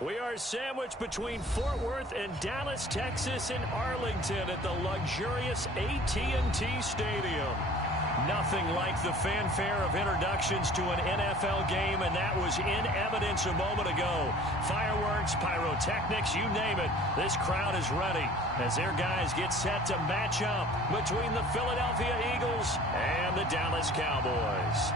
We are sandwiched between Fort Worth and Dallas, Texas, and Arlington at the luxurious AT&T Stadium. Nothing like the fanfare of introductions to an NFL game, and that was in evidence a moment ago. Fireworks, pyrotechnics, you name it. This crowd is ready as their guys get set to match up between the Philadelphia Eagles and the Dallas Cowboys.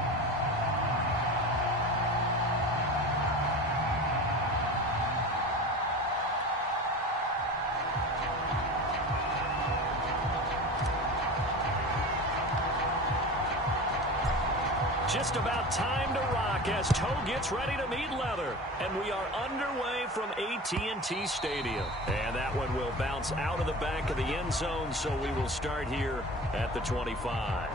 Just about time to rock as toe gets ready to meet leather. And we are underway from AT&T Stadium. And that one will bounce out of the back of the end zone, so we will start here at the 25.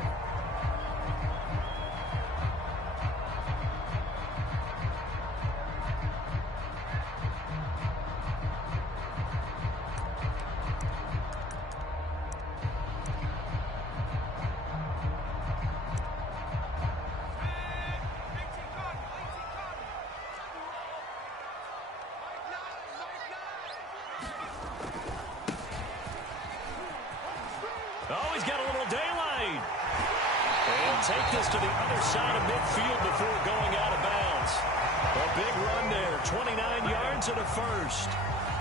Oh, he's got a little daylight. And take this to the other side of midfield before going out of bounds. A big run there, 29 yards and a first.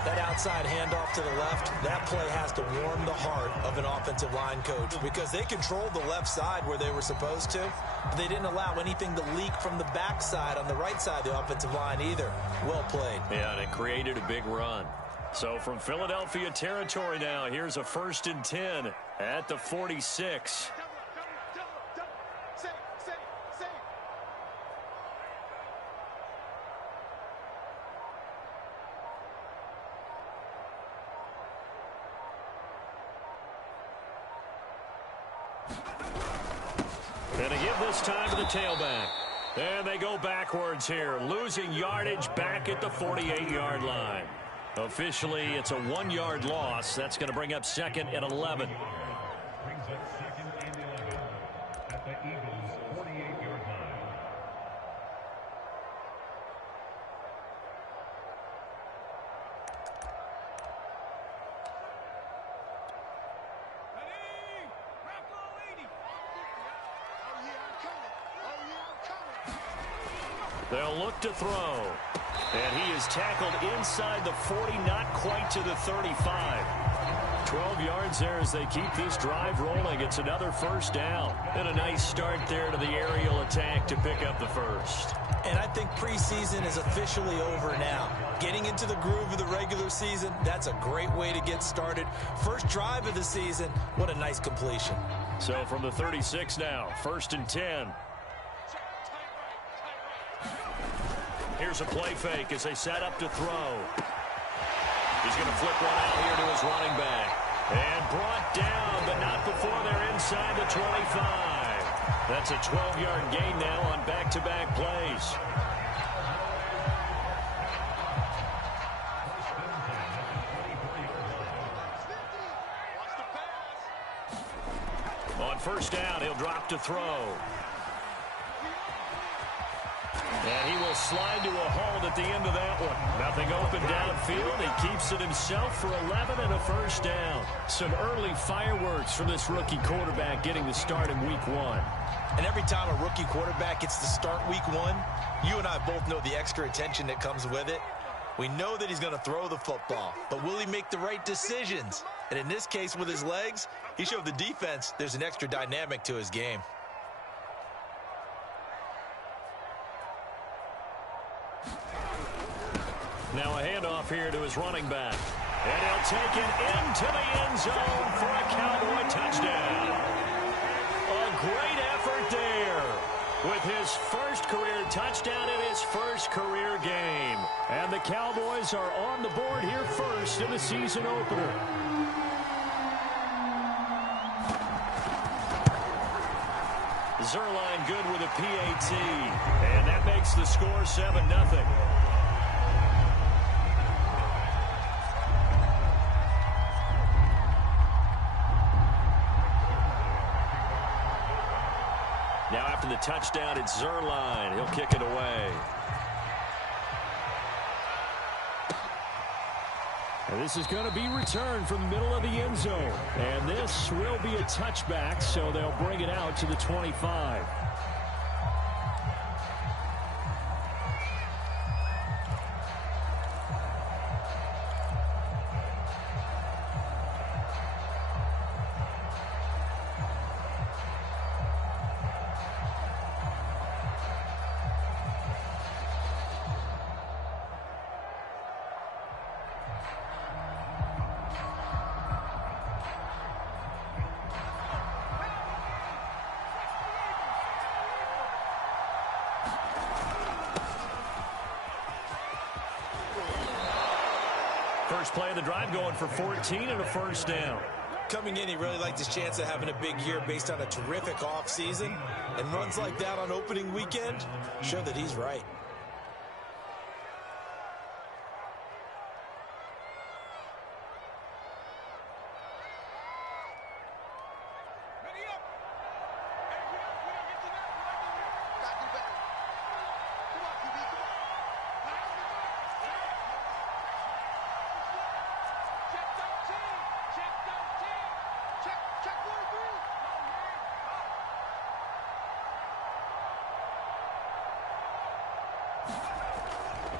That outside handoff to the left, that play has to warm the heart of an offensive line coach because they controlled the left side where they were supposed to, but they didn't allow anything to leak from the backside on the right side of the offensive line either. Well played. Yeah, and it created a big run. So from Philadelphia territory now, here's a 1st and 10 at the 46. And to give this time to the tailback. And they go backwards here, losing yardage back at the 48-yard line. Officially, it's a 1-yard loss. That's going to bring up 2nd and 11. Brings up 2nd and 11 at the Eagles' 48-yard line. They'll look to throw. And he is tackled inside the 40, not quite to the 35. 12 yards there as they keep this drive rolling. It's another first down. And a nice start there to the aerial attack to pick up the first. And I think preseason is officially over now. Getting into the groove of the regular season, that's a great way to get started. First drive of the season, what a nice completion. So from the 36 now, 1st and 10. Here's a play fake as they set up to throw. He's going to flip one out here to his running back. And brought down, but not before they're inside the 25. That's a 12-yard gain now on back-to-back plays. On 1st down, he'll drop to throw. And he will slide to a hold at the end of that one. Nothing open downfield. He keeps it himself for 11 and a first down. Some early fireworks from this rookie quarterback getting the start in week 1. And every time a rookie quarterback gets to start week 1, you and I both know the extra attention that comes with it. We know that he's going to throw the football, but will he make the right decisions? And in this case with his legs, he showed the defense there's an extra dynamic to his game. Now a handoff here to his running back. And he'll take it into the end zone for a Cowboy touchdown. A great effort there with his first career touchdown in his first career game. And the Cowboys are on the board here first in the season opener. Zerline good with a PAT. And that makes the score 7-0. Now after the touchdown, it's Zerline. He'll kick it away. This is going to be returned from the middle of the end zone. And this will be a touchback, so they'll bring it out to the 25. First play of the drive going for 14 and a first down. Coming in, he really liked his chance of having a big year based on a terrific offseason. And runs like that on opening weekend show that he's right.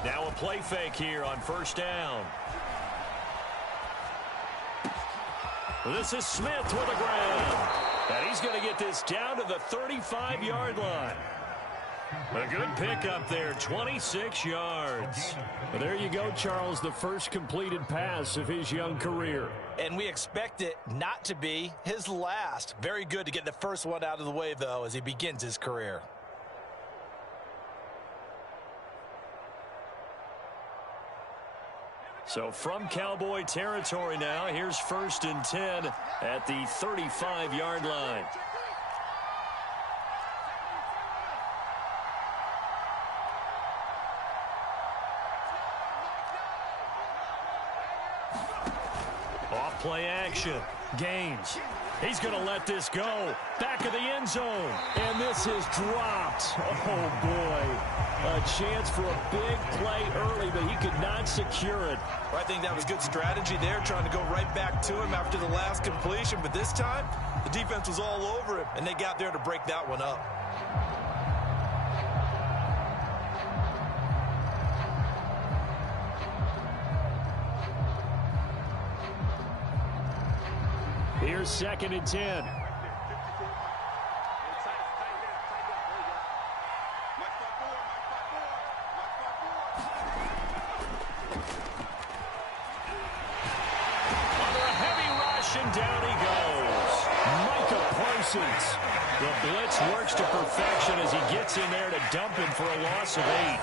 Now a play fake here on first down. This is Smith with the ground. And he's going to get this down to the 35-yard line. A good pickup there, 26 yards. Well, there you go, Charles, the first completed pass of his young career. And we expect it not to be his last. Very good to get the first one out of the way, though, as he begins his career. So from Cowboy territory now, here's 1st and 10 at the 35-yard line. Off play action. Gaines. He's going to let this go. Back of the end zone. And this is dropped. Oh, boy. A chance for a big play early, but he could not secure it. Well, I think that was good strategy there, trying to go right back to him after the last completion. But this time, the defense was all over him, and they got there to break that one up. Here's 2nd and 10. Down he goes. Micah Parsons. The blitz works to perfection as he gets in there to dump him for a loss of 8.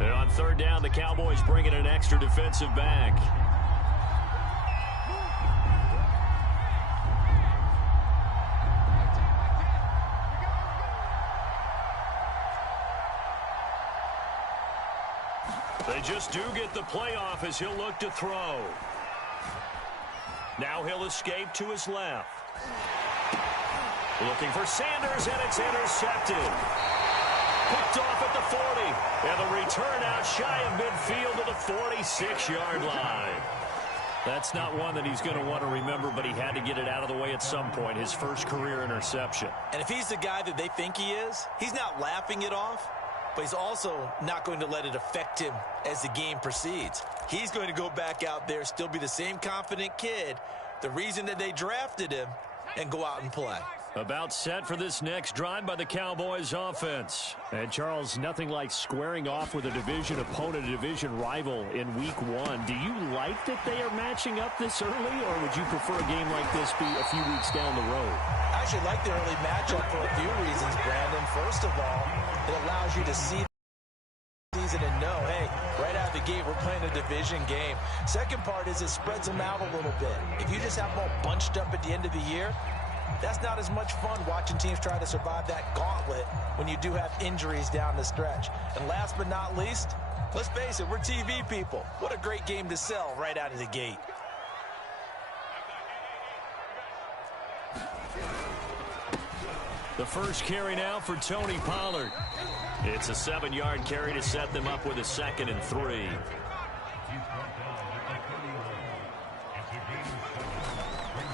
And on 3rd down, the Cowboys bring in an extra defensive back. They just do get the playoff as he'll look to throw. Now he'll escape to his left. Looking for Sanders, and it's intercepted. Picked off at the 40. And the return out shy of midfield to the 46-yard line. That's not one that he's going to want to remember, but he had to get it out of the way at some point, his first career interception. And if he's the guy that they think he is, he's not laughing it off, but he's also not going to let it affect him as the game proceeds. He's going to go back out there, still be the same confident kid, the reason that they drafted him, and go out and play. About set for this next drive by the Cowboys offense. And Charles, nothing like squaring off with a division opponent, a division rival in week 1. Do you like that they are matching up this early, or would you prefer a game like this be a few weeks down the road? I actually like the early matchup for a few reasons, Brandon. First of all, it allows you to see the season and know, hey, right out of the gate, we're playing a division game. Second part is it spreads them out a little bit. If you just have them all bunched up at the end of the year, That's not as much fun watching teams try to survive that gauntlet when you do have injuries down the stretch. And last but not least, let's face it, we're TV people. What a great game to sell right out of the gate. The first carry now for Tony Pollard. It's a 7-yard carry to set them up with a 2nd and 3.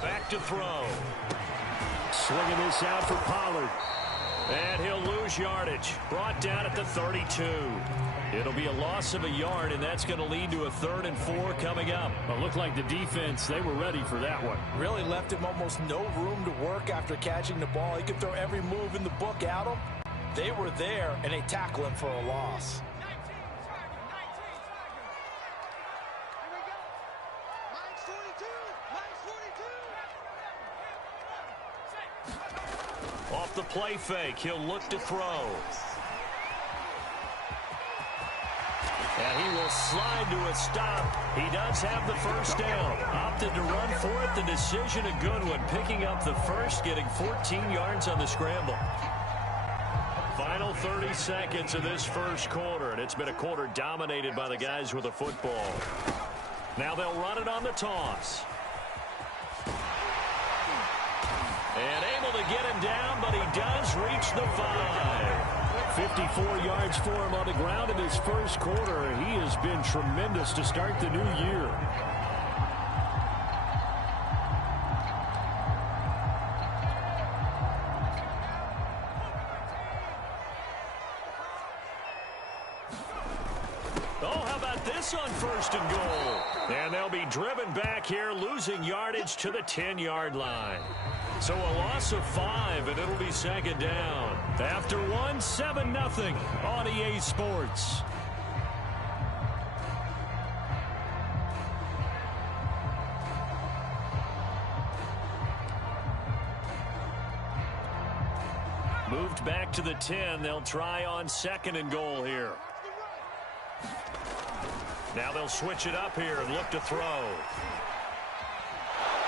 Back to throw. Swinging this out for Pollard. And he'll lose yardage. Brought down at the 32. It'll be a loss of a yard, and that's going to lead to a 3rd and 4 coming up. It looked like the defense, they were ready for that one. Really left him almost no room to work after catching the ball. He could throw every move in the book at him. They were there, and they tackle him for a loss. Off the play fake, he'll look to throw. And he will slide to a stop. He does have the first down. Opted to run for it. The decision a good one. Picking up the first, getting 14 yards on the scramble. Final 30 seconds of this first quarter, and it's been a quarter dominated by the guys with the football. Now they'll run it on the toss. And able to get him down, but he does reach the 5. 54 yards for him on the ground in his first quarter. He has been tremendous to start the new year. Oh, how about this on 1st and goal? And they'll be driven back here, losing yardage to the 10-yard line. So a loss of 5, and it'll be 2nd down. After 1, 7-0 on EA Sports. Moved back to the 10. They'll try on 2nd and goal here. Now they'll switch it up here and look to throw.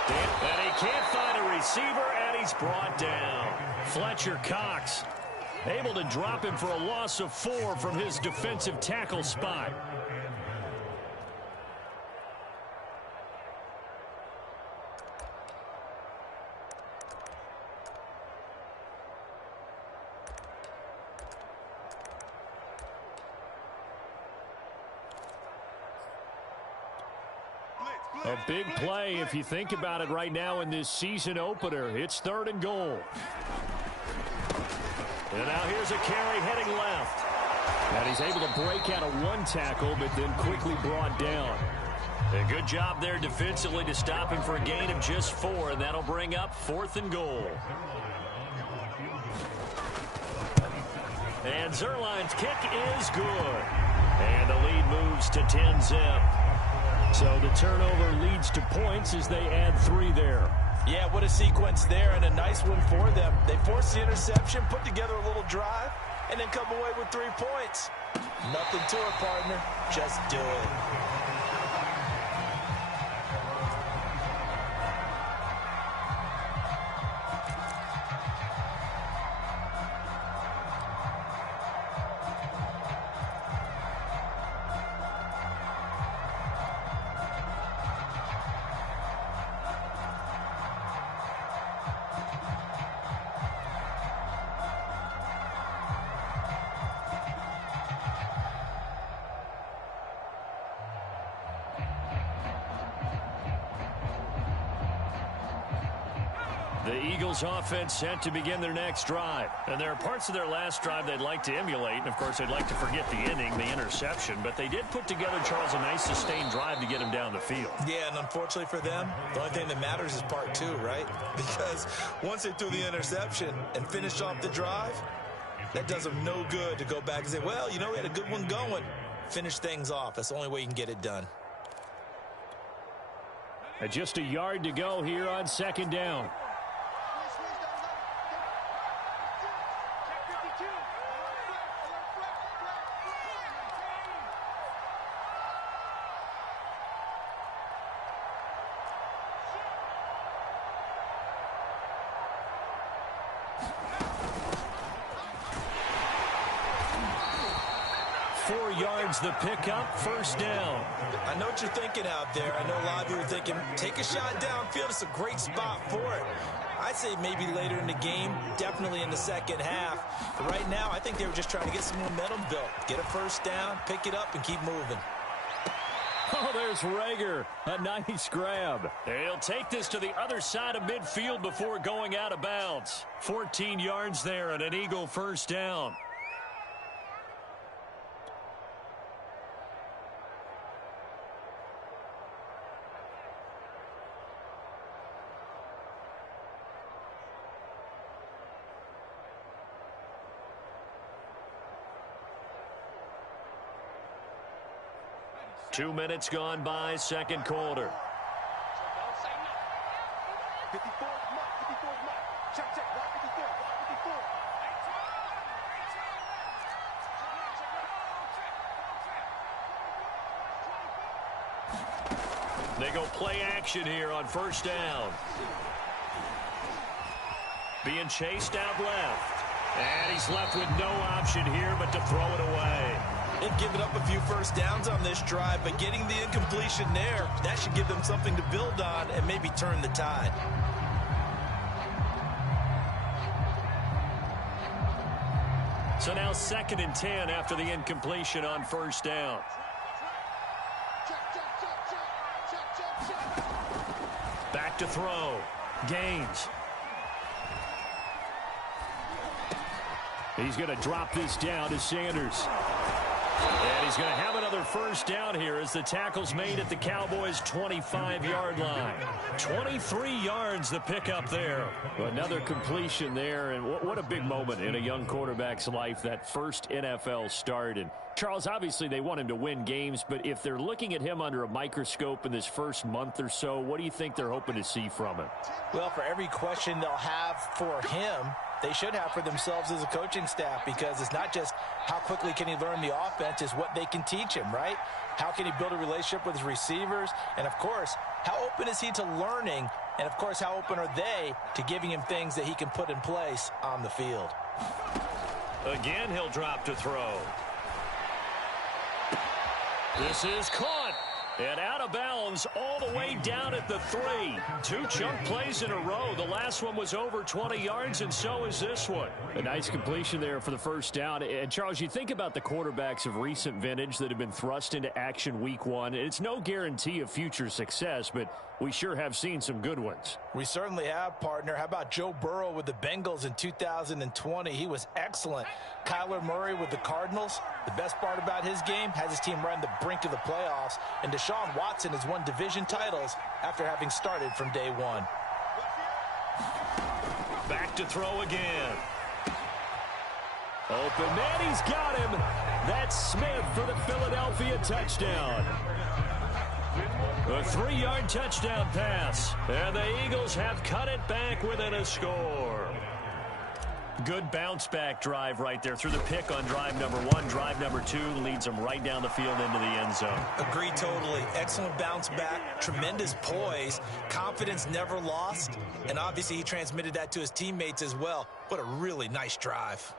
And he can't find a receiver, and he's brought down. Fletcher Cox able to drop him for a loss of 4 from his defensive tackle spot. A big play if you think about it right now in this season opener. It's 3rd and goal. And now here's a carry heading left. And he's able to break out of 1 tackle, but then quickly brought down. A good job there defensively to stop him for a gain of just 4, and that'll bring up 4th and goal. And Zerline's kick is good. And the lead moves to 10-zip. So the turnover leads to points as they add 3 there. Yeah, what a sequence there, and a nice one for them. They forced the interception, put together a little drive, and then come away with 3 points. Nothing to it, partner. Just do it. The Eagles offense set to begin their next drive. And there are parts of their last drive they'd like to emulate. And, of course, they'd like to forget the inning, the interception. But they did put together, Charles, a nice sustained drive to get him down the field. Yeah, and unfortunately for them, the only thing that matters is part 2, right? Because once they threw the interception and finished off the drive, that does them no good to go back and say, well, you know, we had a good one going. Finish things off. That's the only way you can get it done. And just a yard to go here on 2nd down. 34 yards, the pickup, first down. I know what you're thinking out there. I know a lot of you are thinking, take a shot downfield. It's a great spot for it. I'd say maybe later in the game, definitely in the second half. But right now, I think they were just trying to get some momentum built. Get a first down, pick it up, and keep moving. Oh, there's Rager. A nice grab. He'll take this to the other side of midfield before going out of bounds. 14 yards there and an Eagle first down. Two minutes gone by, second quarter. 54, check, block 54. They go play action here on first down. Being chased out left. And he's left with no option here but to throw it away. They've given up a few first downs on this drive, but getting the incompletion there, that should give them something to build on and maybe turn the tide. So now 2nd and 10 after the incompletion on first down. Back to throw. Gaines. He's going to drop this down to Sanders. And he's going to have another first down here as the tackle's made at the Cowboys' 25-yard line. 23 yards the pickup there. Another completion there, and what a big moment in a young quarterback's life, that first NFL start. And Charles, obviously they want him to win games, but if they're looking at him under a microscope in this first month or so, what do you think they're hoping to see from him? Well, for every question they'll have for him, they should have for themselves as a coaching staff, because it's not just how quickly can he learn the offense, it's what they can teach him, right? How can he build a relationship with his receivers? And, of course, how open is he to learning? And, of course, how open are they to giving him things that he can put in place on the field? Again, he'll drop to throw. This is caught. And out of bounds all the way down at the 3. 2 chunk plays in a row. The last one was over 20 yards, and so is this one. A nice completion there for the first down. And, Charles, you think about the quarterbacks of recent vintage that have been thrust into action week 1. It's no guarantee of future success, but we sure have seen some good ones. We certainly have, partner. How about Joe Burrow with the Bengals in 2020? He was excellent. Kyler Murray with the Cardinals. The best part about his game, has his team right on the brink of the playoffs. And Deshaun Watson has won division titles after having started from day 1. Back to throw again. Open man, he's got him. That's Smith for the Philadelphia touchdown. A 3-yard touchdown pass. And the Eagles have cut it back within a score. Good bounce-back drive right there through the pick on drive number 1. Drive number 2 leads them right down the field into the end zone. Agree totally. Excellent bounce back, tremendous poise, confidence never lost, and obviously he transmitted that to his teammates as well. What a really nice drive.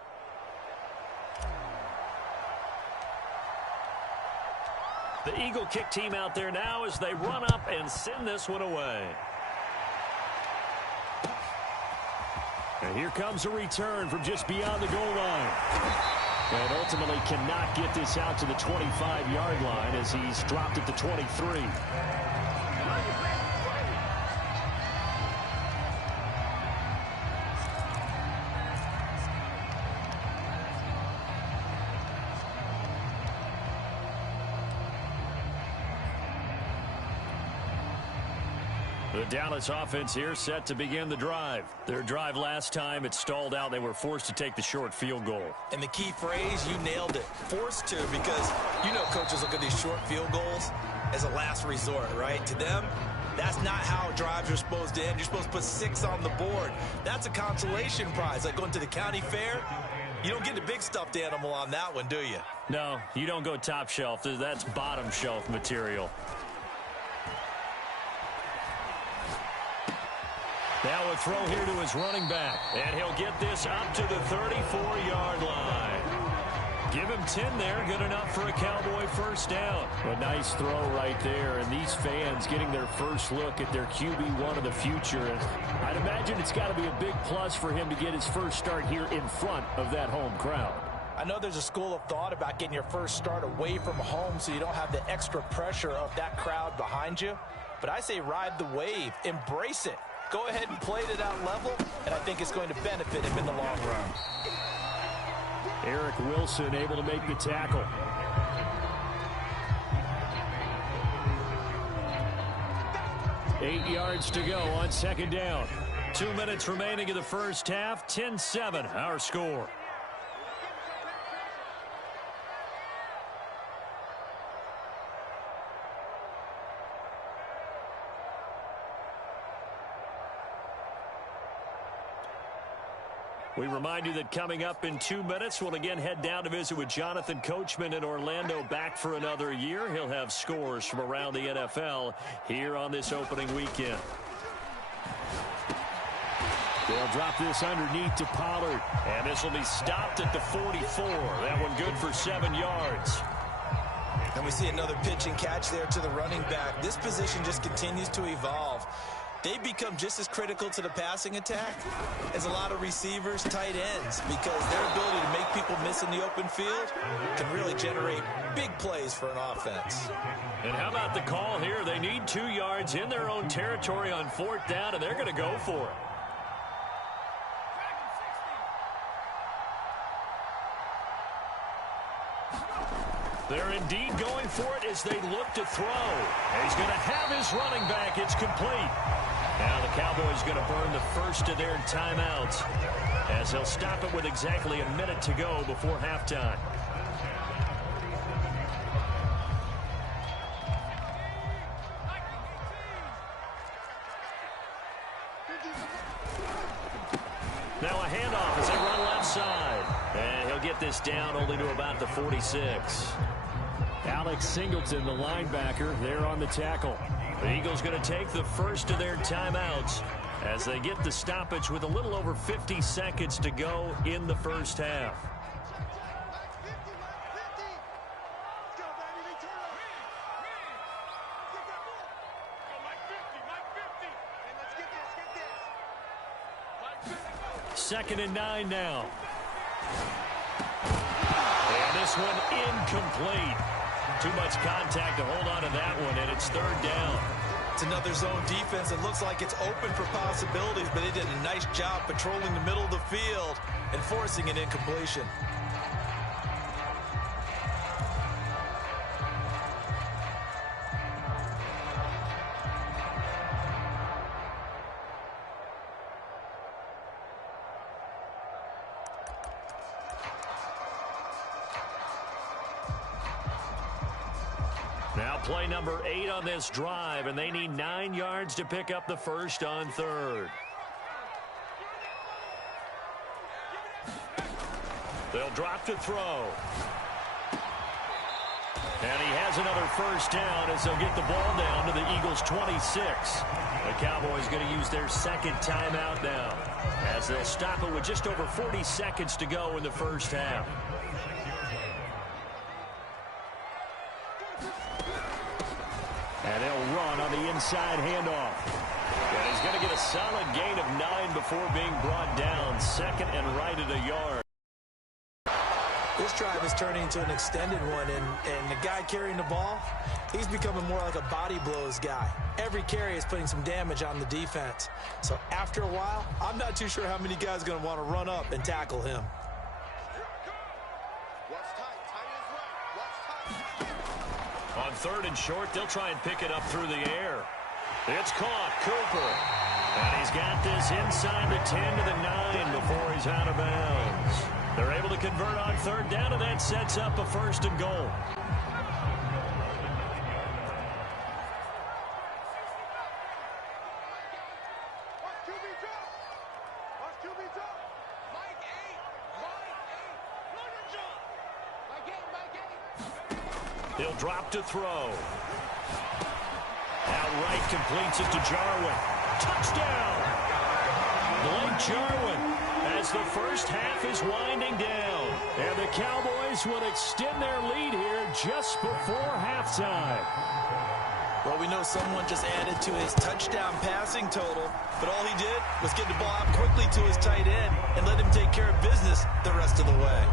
The Eagle kick team out there now as they run up and send this one away. And here comes a return from just beyond the goal line. And ultimately cannot get this out to the 25-yard line as he's dropped at the 23. The Dallas offense here set to begin the drive. Their drive last time, it stalled out. They were forced to take the short field goal. And the key phrase, you nailed it. Forced to, because you know coaches look at these short field goals as a last resort, right? To them, that's not how drives are supposed to end. You're supposed to put 6 on the board. That's a consolation prize. Like going to the county fair, you don't get the big stuffed animal on that one, do you? No, you don't go top shelf. That's bottom shelf material. Now a throw here to his running back. And he'll get this up to the 34-yard line. Give him 10 there. Good enough for a Cowboy first down. A nice throw right there. And these fans getting their first look at their QB1 of the future. And I'd imagine it's got to be a big plus for him to get his first start here in front of that home crowd. I know there's a school of thought about getting your first start away from home so you don't have the extra pressure of that crowd behind you. But I say ride the wave. Embrace it. Go ahead and play to that level, and I think it's going to benefit him in the long run. Eric Wilson able to make the tackle. Eight yards to go on second down. 2 minutes remaining in the first half. 10-7, our score. We remind you that coming up in 2 minutes, we'll again head down to visit with Jonathan Coachman in Orlando, back for another year. He'll have scores from around the NFL here on this opening weekend. They'll drop this underneath to Pollard. And this will be stopped at the 44. That one good for 7 yards. And we see another pitch and catch there to the running back. This position just continues to evolve. They become just as critical to the passing attack as a lot of receivers, tight ends, because their ability to make people miss in the open field can really generate big plays for an offense. And how about the call here? They need 2 yards in their own territory on 4th down, and they're going to go for it. They're indeed going for it as they look to throw. And he's going to have his running back. It's complete. Now the Cowboys going to burn the first of their timeouts as they'll stop it with exactly a minute to go before halftime. Now a handoff as they run left side. And he'll get this down only to about the 46. Alex Singleton, the linebacker, there on the tackle. The Eagles going to take the first of their timeouts as they get the stoppage with a little over 50 seconds to go in the first half. Second and 9 now. And this one incomplete. Too much contact to hold on to that one, and it's 3rd down. It's another zone defense that looks like it's open for possibilities, but they did a nice job patrolling the middle of the field and forcing an incompletion. Now play number 8 on this drive, and they need 9 yards to pick up the first on 3rd. They'll drop to throw. And he has another first down as they'll get the ball down to the Eagles' 26. The Cowboys going to use their second timeout now as they'll stop it with just over 40 seconds to go in the first half. And they'll run on the inside handoff. And he's going to get a solid gain of 9 before being brought down. Second and right at a yard. This drive is turning into an extended one, and the guy carrying the ball, he's becoming more like a body blows guy. Every carry is putting some damage on the defense. So after a while, I'm not too sure how many guys are going to want to run up and tackle him. On 3rd and short, they'll try and pick it up through the air. It's caught, Cooper. And he's got this inside the 10 to the 9 before he's out of bounds. They're able to convert on 3rd down, and that sets up a 1st and goal. He'll drop to throw. Outright completes it to Jarwin. Touchdown! Blake Jarwin. as the first half is winding down. And the Cowboys will extend their lead here just before halftime. Well, we know someone just added to his touchdown passing total, but all he did was get the ball out quickly to his tight end and let him take care of business the rest of the way.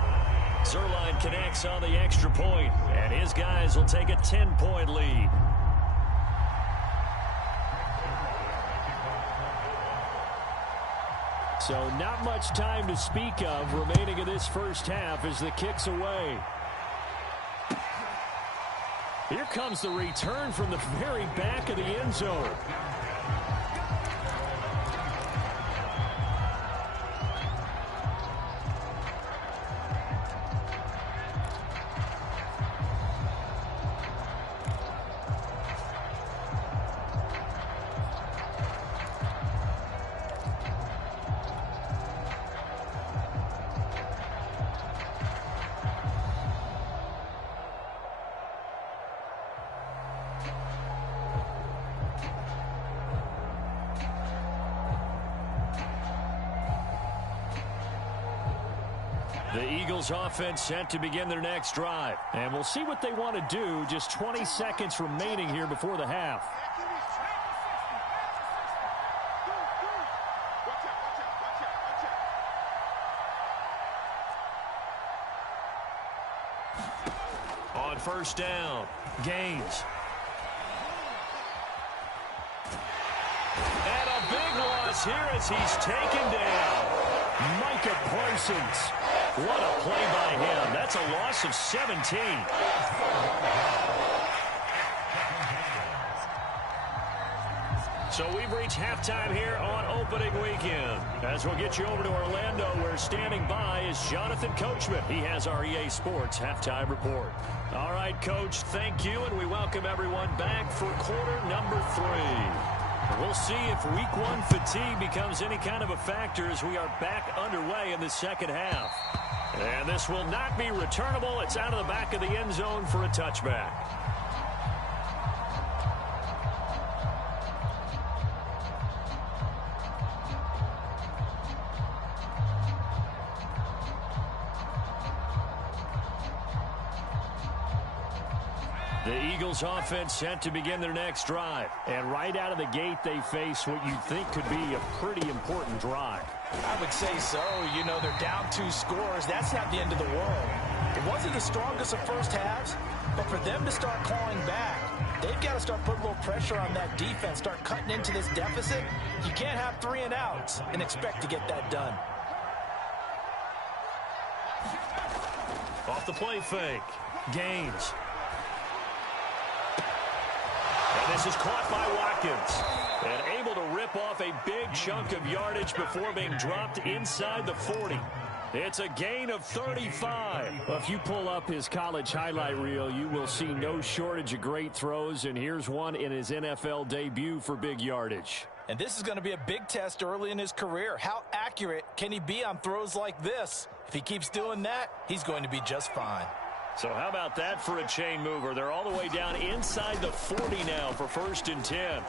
Zerline connects on the extra point, and his guys will take a 10-point lead. So not much time to speak of remaining in this first half as the kick's away. Here comes the return from the very back of the end zone. The Eagles offense set to begin their next drive. And we'll see what they want to do. Just 20 seconds remaining here before the half. On first down, Gaines. And a big loss here as he's taken down. Micah Parsons. What a play by him. That's a loss of 17. So we've reached halftime here on opening weekend. As we'll get you over to Orlando, where standing by is Jonathan Coachman. He has our EA Sports halftime report. All right, Coach, thank you, and we welcome everyone back for quarter number 3. We'll see if week 1 fatigue becomes any kind of a factor as we are back underway in the second half. And this will not be returnable. It's out of the back of the end zone for a touchback. The Eagles offense set to begin their next drive. And right out of the gate, they face what you think could be a pretty important drive. I would say so. You know, they're down 2 scores. That's not the end of the world. It wasn't the strongest of first halves, but for them to start clawing back, they've got to start putting a little pressure on that defense, start cutting into this deficit. You can't have 3 and outs and expect to get that done. Off the play fake, Gaines. And this is caught by Watkins. And able to rip off a big chunk of yardage before being dropped inside the 40. It's a gain of 35. Well, if you pull up his college highlight reel, you will see no shortage of great throws. And here's one in his NFL debut for big yardage. And this is going to be a big test early in his career. How accurate can he be on throws like this? If he keeps doing that, he's going to be just fine. So how about that for a chain mover? They're all the way down inside the 40 now for 1st and 10. And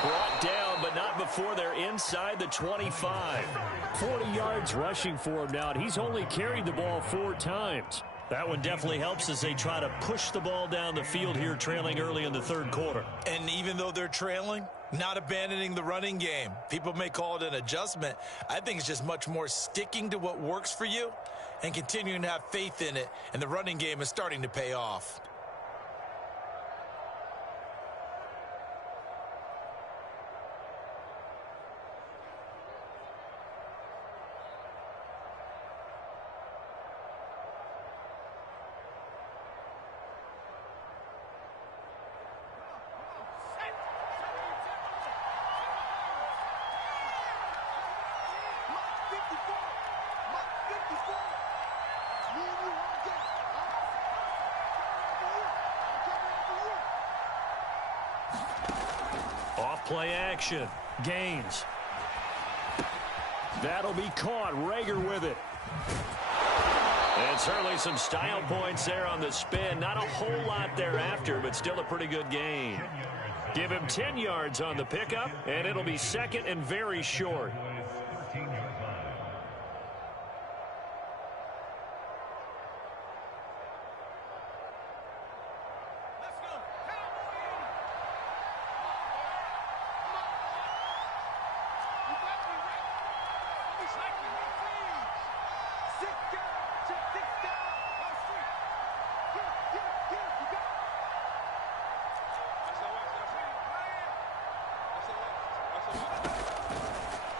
brought down, but not before they're inside the 25. 40 yards rushing for him now, and he's only carried the ball 4 times. That one definitely helps as they try to push the ball down the field here, trailing early in the 3rd quarter. And even though they're trailing, not abandoning the running game. People may call it an adjustment. I think it's just much more sticking to what works for you and continuing to have faith in it, and the running game is starting to pay off. Play action. Gaines. That'll be caught. Rager with it. And certainly some style points there on the spin. Not a whole lot thereafter, but still a pretty good gain. Give him 10 yards on the pickup, and it'll be 2nd and very short. 13 yards.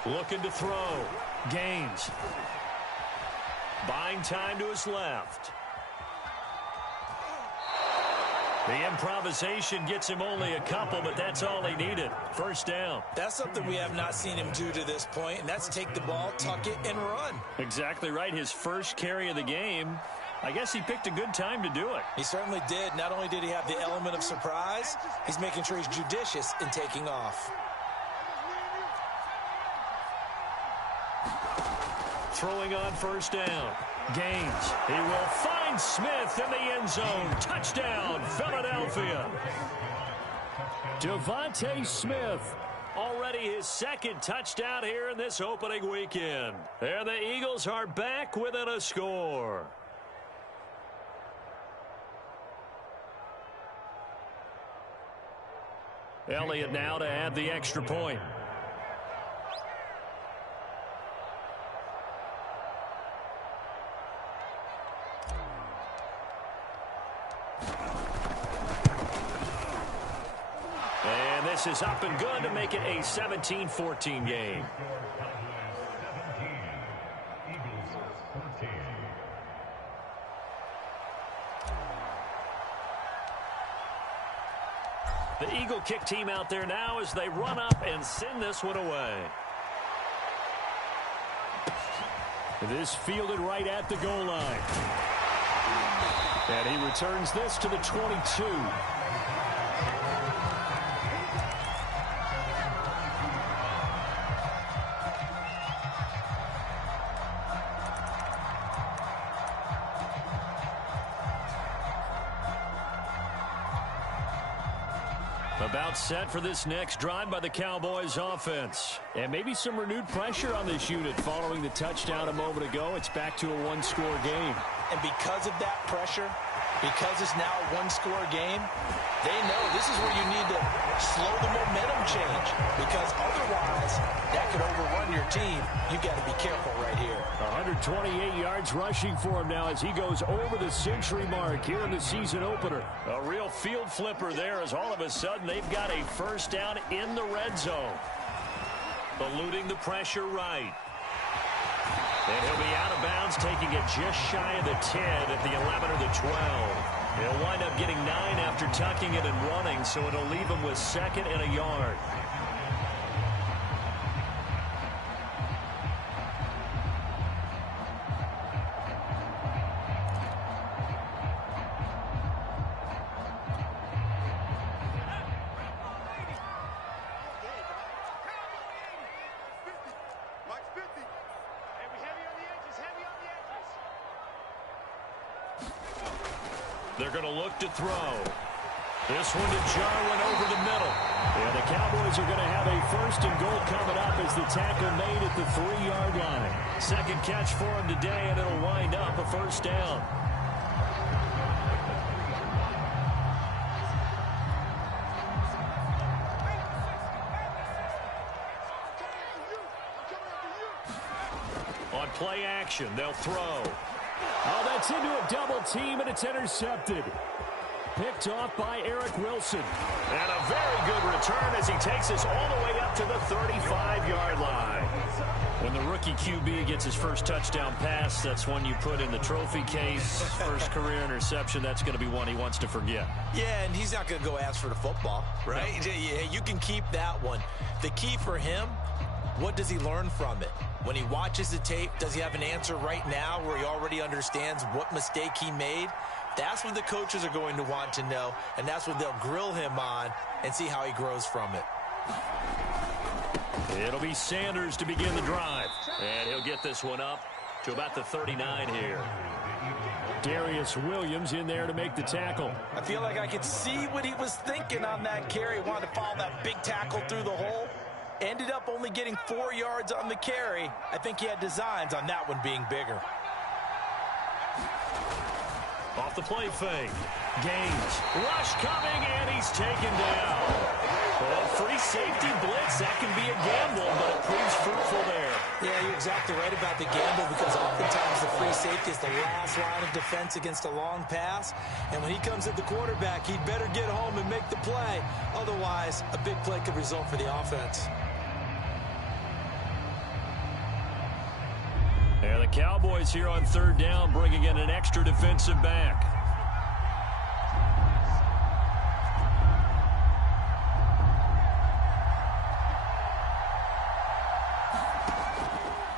Looking to throw. Gaines. Buying time to his left. The improvisation gets him only a couple, but that's all he needed. First down. That's something we have not seen him do to this point, and that's take the ball, tuck it, and run. Exactly right. His first carry of the game. I guess he picked a good time to do it. He certainly did. Not only did he have the element of surprise, he's making sure he's judicious in taking off. Throwing on first down. Gaines. He will find Smith in the end zone. Touchdown, Philadelphia. Devontae Smith. Already his second touchdown here in this opening weekend. And the Eagles are back within a score. Elliott now to add the extra point. And this is up and good to make it a 17-14 game. The Eagle kick team out there now as they run up and send this one away. This fielded right at the goal line. And he returns this to the 22. About set for this next drive by the Cowboys offense. And maybe some renewed pressure on this unit following the touchdown a moment ago. It's back to a one-score game. And because of that pressure, because it's now a one-score game, they know this is where you need to slow the momentum change. Because otherwise, that could overrun your team. You've got to be careful right here. 128 yards rushing for him now as he goes over the century mark here in the season opener. A real field flipper there as all of a sudden they've got a first down in the red zone. Eluding the pressure right. And he'll be out of bounds, taking it just shy of the 10 at the 11 or the 12. He'll wind up getting 9 after tucking it and running, so it'll leave him with second and a yard. They're going to look to throw. This one to Jarwin over the middle. Yeah, the Cowboys are going to have a first and goal coming up as the tackle made at the 3-yard line. Second catch for him today, and it'll wind up a first down. On play action, they'll throw. Oh, that's into a double team, and it's intercepted. Picked off by Eric Wilson. And a very good return as he takes us all the way up to the 35-yard line. When the rookie QB gets his first touchdown pass, that's one you put in the trophy case. First career interception, that's going to be one he wants to forget. Yeah, and he's not going to go ask for the football, right? No. Yeah, you can keep that one. The key for him, what does he learn from it? When he watches the tape, does he have an answer right now where he already understands what mistake he made? That's what the coaches are going to want to know, and that's what they'll grill him on and see how he grows from it. It'll be Sanders to begin the drive, and he'll get this one up to about the 39 here. Darius Williams in there to make the tackle. I feel like I could see what he was thinking on that carry. He wanted to follow that big tackle through the hole. Ended up only getting 4 yards on the carry. I think he had designs on that one being bigger. Off the play fake. Gaines. Rush coming, and he's taken down. Well, free safety blitz, that can be a gamble, but it proves fruitful there. Yeah, you're exactly right about the gamble because oftentimes the free safety is the last line of defense against a long pass. And when he comes at the quarterback, he'd better get home and make the play. Otherwise, a big play could result for the offense. And the Cowboys here on third down, bringing in an extra defensive back.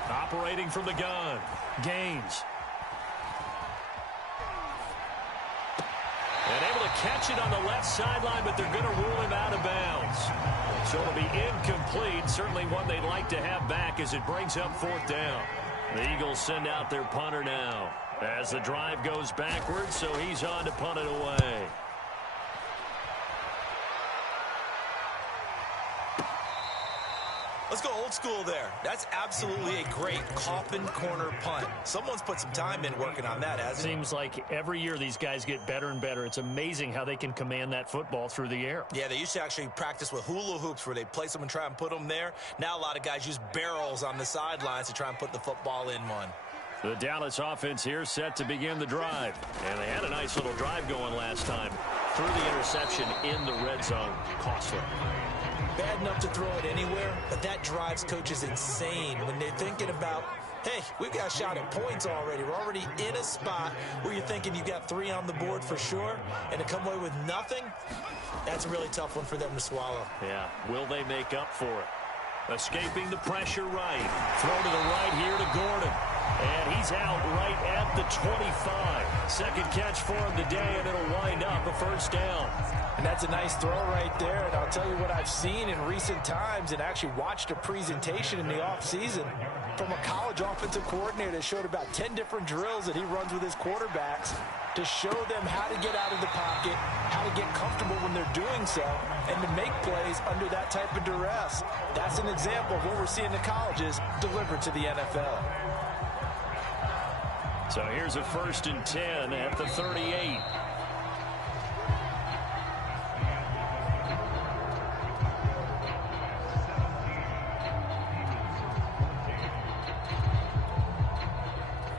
Operating from the gun, Gaines. And able to catch it on the left sideline, but they're going to rule him out of bounds. So it'll be incomplete. Certainly one they'd like to have back as it brings up fourth down. The Eagles send out their punter now as the drive goes backwards, so he's on to punt it away. Let's go old school there. That's absolutely a great coffin corner punt. Someone's put some time in working on that, hasn't it? Seems like every year these guys get better and better. It's amazing how they can command that football through the air. Yeah, they used to actually practice with hula hoops where they place them and try and put them there. Now a lot of guys use barrels on the sidelines to try and put the football in one. The Dallas offense here set to begin the drive. And they had a nice little drive going last time. Through the interception in the red zone. Costly. Bad enough to throw it anywhere, but that drives coaches insane when they're thinking about, hey, we've got a shot at points already. We're already in a spot where you're thinking you've got 3 on the board for sure, and to come away with nothing, that's a really tough one for them to swallow. Yeah, will they make up for it? Escaping the pressure right. Throw to the right here to Gordon. And he's out right at the 25. Second catch for him today, and it'll wind up a first down. And that's a nice throw right there. And I'll tell you what I've seen in recent times and actually watched a presentation in the offseason from a college offensive coordinator that showed about 10 different drills that he runs with his quarterbacks to show them how to get out of the pocket, how to get comfortable when they're doing so, and to make plays under that type of duress. That's an example of what we're seeing in colleges delivered to the NFL. So here's a 1st and 10 at the 38.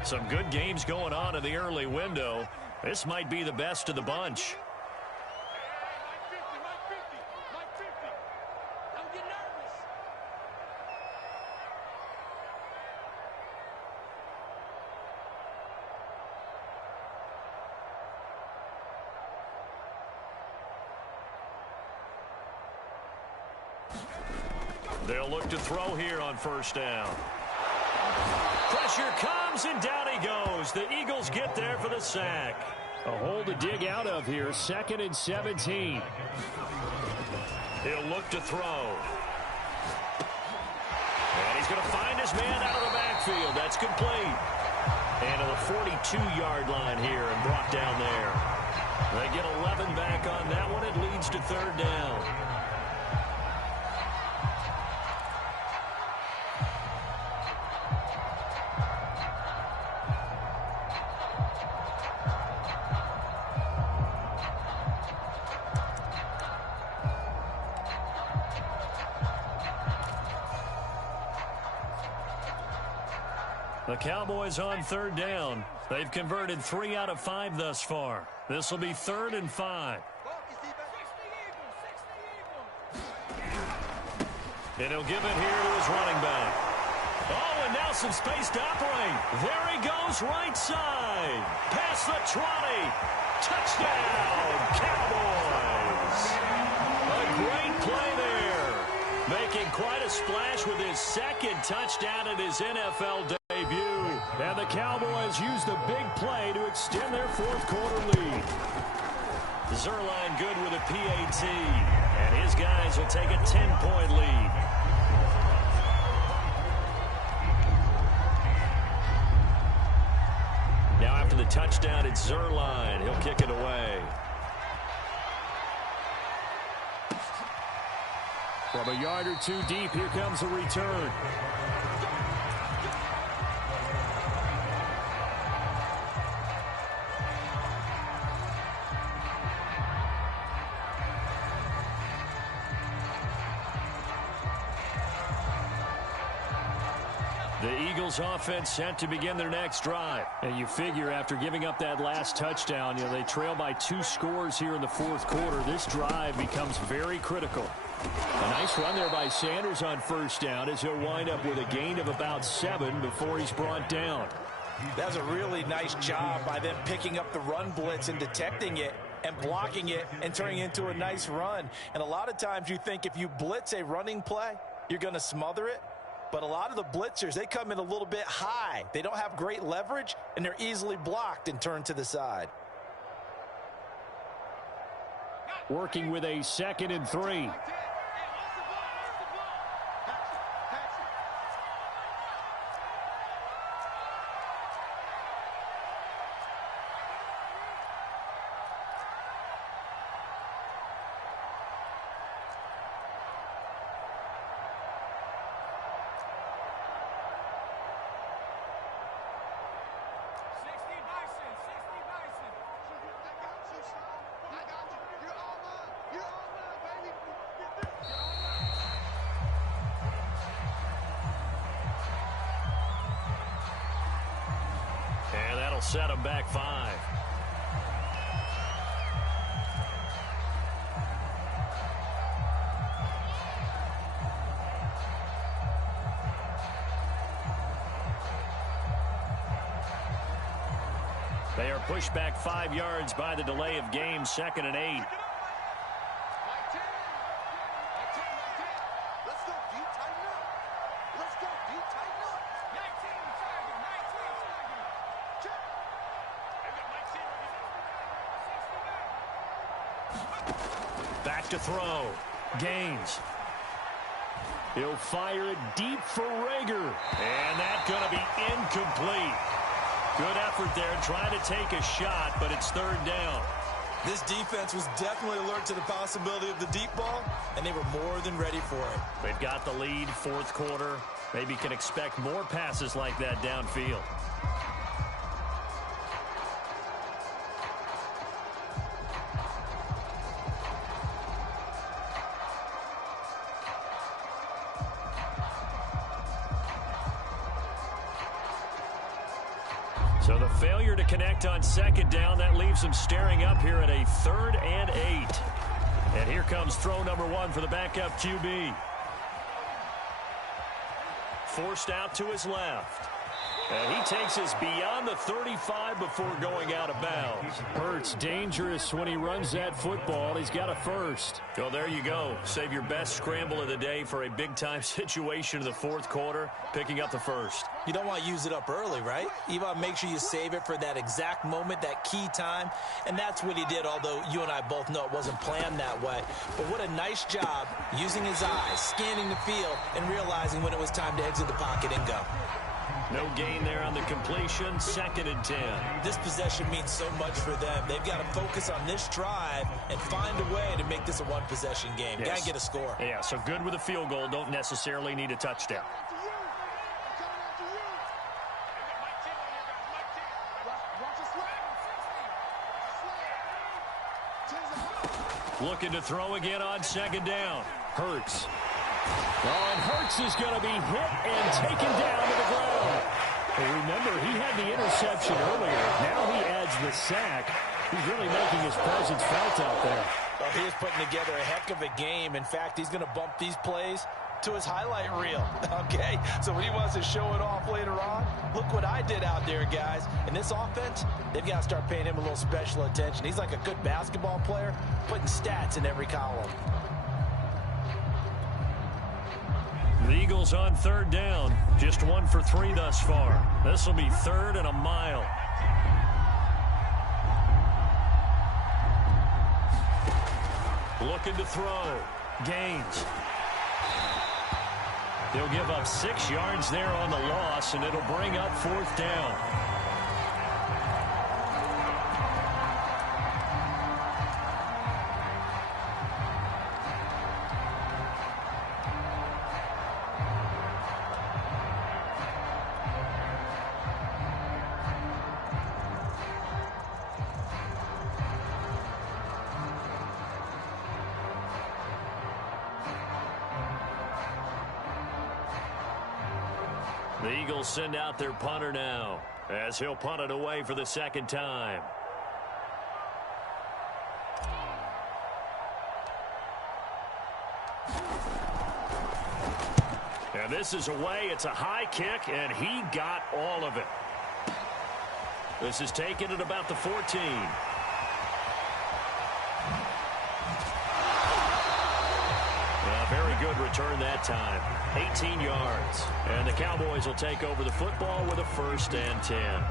Some good games going on in the early window. This might be the best of the bunch. They'll look to throw here on first down. Pressure comes, and down he goes. The Eagles get there for the sack. A hole to dig out of here. 2nd and 17. He'll look to throw. And he's going to find his man out of the backfield. That's complete. And to the 42-yard line here and brought down there. They get 11 back on that one. It leads to third down. The Cowboys on third down. They've converted 3 out of 5 thus far. This will be 3rd and 5. And he'll give it here to his running back. Oh, and now some space to operate. There he goes, right side. Past the 20. Touchdown, Cowboys. A great play there. Making quite a splash with his 2nd touchdown in his NFL debut. And the Cowboys use the big play to extend their 4th quarter lead. Zerline good with a PAT. And his guys will take a 10-point lead. Now after the touchdown, it's Zerline. He'll kick it away. From a yard or 2 deep, here comes a return. The Eagles offense set to begin their next drive. And you figure after giving up that last touchdown, they trail by 2 scores here in the 4th quarter. This drive becomes very critical. A nice run there by Sanders on first down as he'll wind up with a gain of about 7 before he's brought down. That's a really nice job by them picking up the run blitz and detecting it and blocking it and turning it into a nice run. And a lot of times you think if you blitz a running play, you're going to smother it. But a lot of the blitzers, they come in a little bit high. They don't have great leverage, and they're easily blocked and turned to the side. Working with a 2nd and 3. And that'll set them back 5. They are pushed back 5 yards by the delay of game, 2nd and 8. Back to throw. Gaines. He'll fire it deep for Rager. And that's going to be incomplete. Good effort there trying to take a shot, but it's 3rd down. This defense was definitely alert to the possibility of the deep ball, and they were more than ready for it. They've got the lead, 4th quarter. Maybe can expect more passes like that downfield. So the failure to connect on 2nd down, that leaves them staring up here at a 3rd and 8. And here comes throw number 1 for the backup QB. Forced out to his left. And he takes us beyond the 35 before going out of bounds. Hurts dangerous when he runs that football. He's got a first. Well, there you go. Save your best scramble of the day for a big-time situation in the 4th quarter, picking up the first. You don't want to use it up early, right? You want to make sure you save it for that exact moment, that key time. And that's what he did, although you and I both know it wasn't planned that way. But what a nice job using his eyes, scanning the field, and realizing when it was time to exit the pocket and go. No gain there on the completion, 2nd and 10. This possession means so much for them. They've got to focus on this drive and find a way to make this a one-possession game. Yes. Got to get a score. Yeah, so good with a field goal. Don't necessarily need a touchdown. Looking to throw again on 2nd down. Hurts. Oh, and Hurts is going to be hit and taken down to the ground. Hey, remember, he had the interception earlier. Now he adds the sack. He's really making his presence felt out there. Well, he is putting together a heck of a game. In fact, he's going to bump these plays to his highlight reel. Okay, so when he wants to show it off later on, look what I did out there, guys. In this offense, they've got to start paying him a little special attention. He's like a good basketball player, putting stats in every column. The Eagles on 3rd down. Just 1 for 3 thus far. This will be 3rd and a mile. Looking to throw. Gaines. They'll give up 6 yards there on the loss, and it'll bring up 4th down. The Eagles send out their punter now, as he'll punt it away for the 2nd time. And this is away. It's a high kick, and he got all of it. This is taken at about the 14. Very good return that time. 18 yards. And the Cowboys will take over the football with a 1st and 10.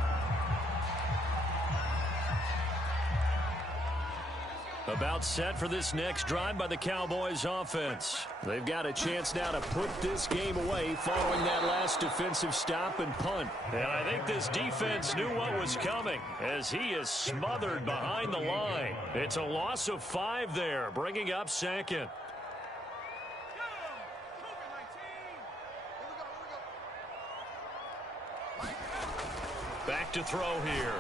About set for this next drive by the Cowboys offense. They've got a chance now to put this game away following that last defensive stop and punt. And I think this defense knew what was coming as he is smothered behind the line. It's a loss of 5 there, bringing up 2nd. Back to throw here.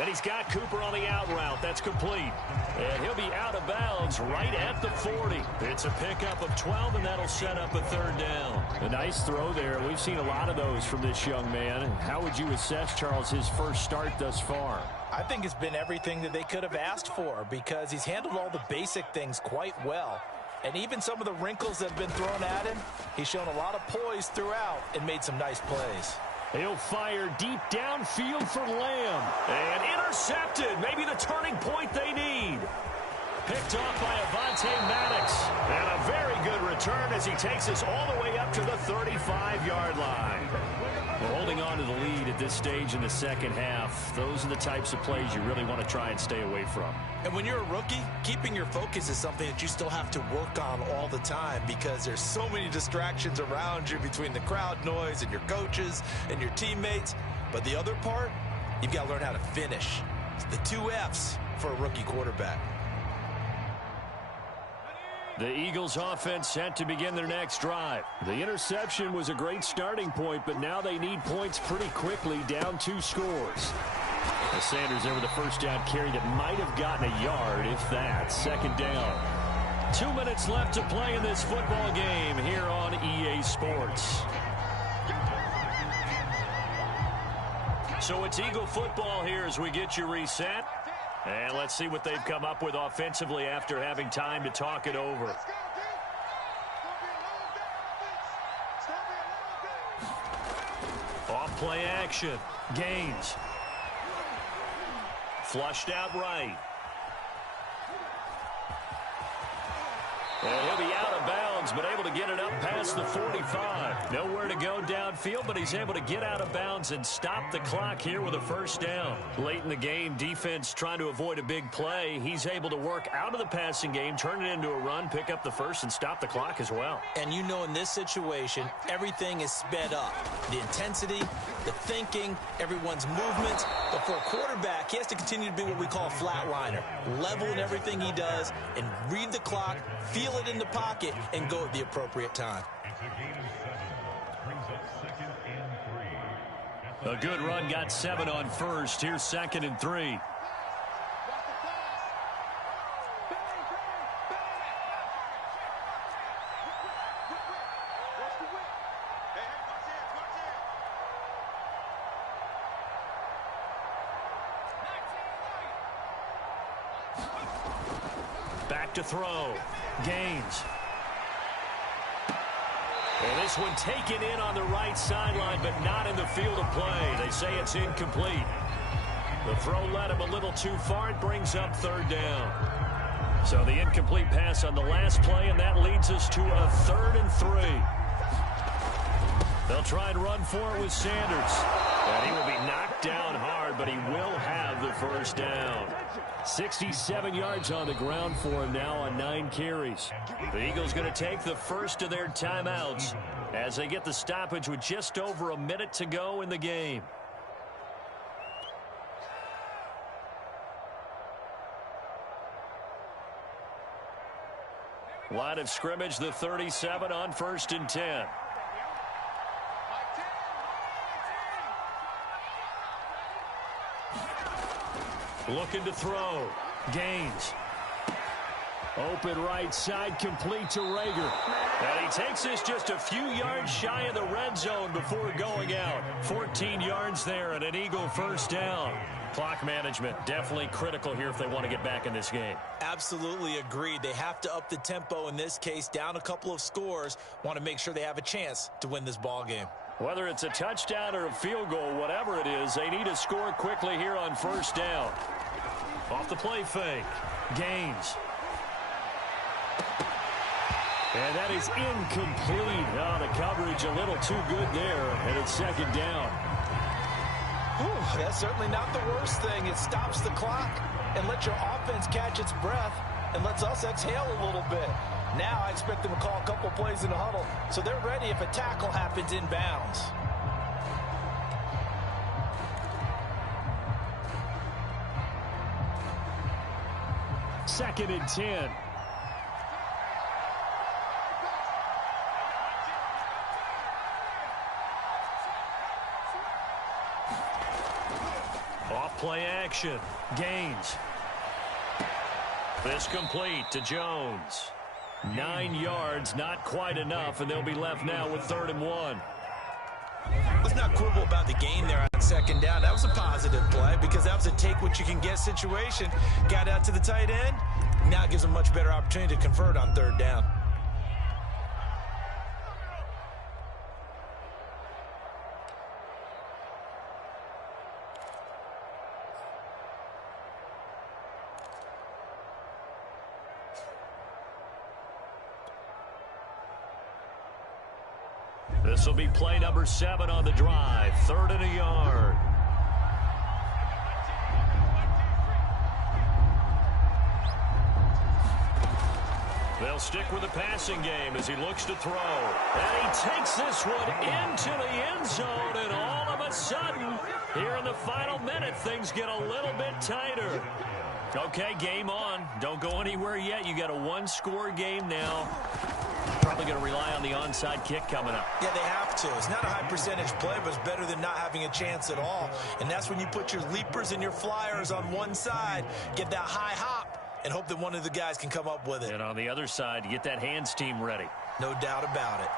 And he's got Cooper on the out route. That's complete. And he'll be out of bounds right at the 40. It's a pickup of 12, and that'll set up a 3rd down. A nice throw there. We've seen a lot of those from this young man. How would you assess, Charles, his first start thus far? I think it's been everything that they could have asked for because he's handled all the basic things quite well. And even some of the wrinkles that have been thrown at him, he's shown a lot of poise throughout and made some nice plays. He'll fire deep downfield for Lamb. And intercepted. Maybe the turning point they need. Picked off by Avonte Maddox. And a very good return as he takes us all the way up to the 35-yard line. We're holding on to the lead at this stage in the second half. Those are the types of plays you really want to try and stay away from. And when you're a rookie, keeping your focus is something that you still have to work on all the time because there's so many distractions around you between the crowd noise and your coaches and your teammates. But the other part, you've got to learn how to finish. It's the 2 F's for a rookie quarterback. The Eagles offense set to begin their next drive. The interception was a great starting point, but now they need points pretty quickly, down 2 scores. Sanders there with a 1st down carry that might have gotten a yard, if that. 2nd down. 2 minutes left to play in this football game here on EA Sports. So it's Eagle football here as we get you reset. And let's see what they've come up with offensively after having time to talk it over. Off play action. Gaines. Flushed out right. And he'll be out of bounds, but able to get it up past the 45. Nowhere to go downfield, but he's able to get out of bounds and stop the clock here with a 1st down. Late in the game, defense trying to avoid a big play. He's able to work out of the passing game, turn it into a run, pick up the 1st, and stop the clock as well. And you know in this situation, everything is sped up. The intensity, the thinking, everyone's movements. But for a quarterback, he has to continue to be what we call a flatliner. Level in everything he does and read the clock, feel it in the pocket, and go at the appropriate time. It's a gain of 7. Brings up 2nd and 3. A good run got 7 on 1st. Here's 2nd and 3. Back to throw. Gaines. And this one taken in on the right sideline, but not in the field of play. They say it's incomplete. The throw led him a little too far. It brings up 3rd down. So the incomplete pass on the last play, and that leads us to a 3rd and 3. They'll try and run for it with Sanders. And he will be knocked down hard, but he will have the 1st down. 67 yards on the ground for him now on 9 carries. The Eagles going to take the first of their timeouts as they get the stoppage with just over a minute to go in the game. Line of scrimmage, the 37 on 1st and 10. Looking to throw. Gaines. Open right side, complete to Rager. And he takes this just a few yards shy of the red zone before going out. 14 yards there and an Eagle first down. Clock management definitely critical here if they want to get back in this game. Absolutely agreed. They have to up the tempo in this case, down a couple of scores. Want to make sure they have a chance to win this ball game. Whether it's a touchdown or a field goal, whatever it is, they need to score quickly here on first down. Off the play fake. Gaines. And that is incomplete. Oh, the coverage a little too good there, and it's second down. Whew, that's certainly not the worst thing. It stops the clock and lets your offense catch its breath and lets us exhale a little bit. Now I expect them to call a couple plays in the huddle so they're ready if a tackle happens inbounds. Second and 10. Off play action. Gaines. This complete to Jones. 9 yards, not quite enough, and they'll be left now with 3rd and 1. Let's not quibble about the gain there on second down. That was a positive play because that was a take-what-you-can-get situation. Got out to the tight end. Now gives them a much better opportunity to convert on 3rd down. This will be play number 7 on the drive. 3rd and a yard. They'll stick with the passing game as he looks to throw. And he takes this one into the end zone, and all of a sudden, here in the final minute, things get a little bit tighter. Okay, game on. Don't go anywhere yet. You got a one-score game now. Probably going to rely on the onside kick coming up. Yeah, they have to. It's not a high percentage play, but it's better than not having a chance at all. And that's when you put your leapers and your flyers on one side, get that high hop, and hope that one of the guys can come up with it. And on the other side, get that hands team ready. No doubt about it.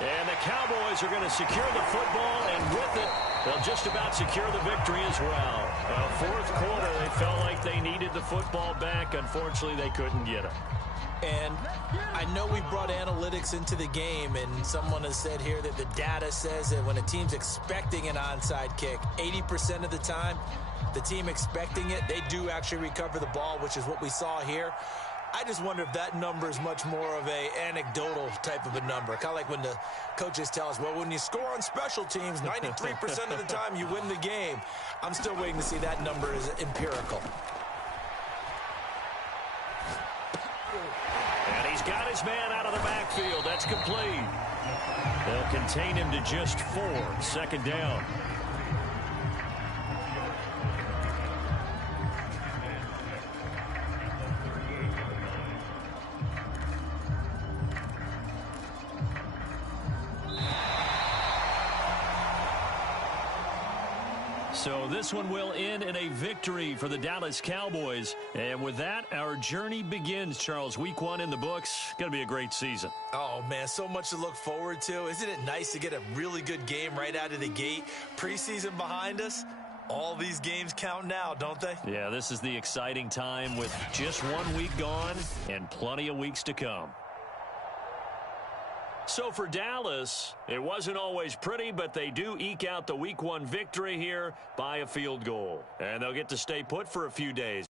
And the Cowboys are going to secure the football, and with it, they'll just about secure the victory as well. Fourth quarter, they felt like they needed the football back. Unfortunately, they couldn't get it. And I know we brought analytics into the game, and someone has said here that the data says that when a team's expecting an onside kick, 80% of the time, the team expecting it, they do actually recover the ball, which is what we saw here. I just wonder if that number is much more of a anecdotal type of a number. Kind of like when the coaches tell us, well, when you score on special teams, 93% of the time you win the game. I'm still waiting to see that number is empirical. And he's got his man out of the backfield. That's complete. They'll contain him to just 4. 2nd down. So this one will end in a victory for the Dallas Cowboys. And with that, our journey begins, Charles. Week 1 in the books. Going to be a great season. Oh, man, so much to look forward to. Isn't it nice to get a really good game right out of the gate? Preseason behind us. All these games count now, don't they? Yeah, this is the exciting time with just 1 week gone and plenty of weeks to come. So for Dallas, it wasn't always pretty, but they do eke out the Week 1 victory here by a field goal. And they'll get to stay put for a few days.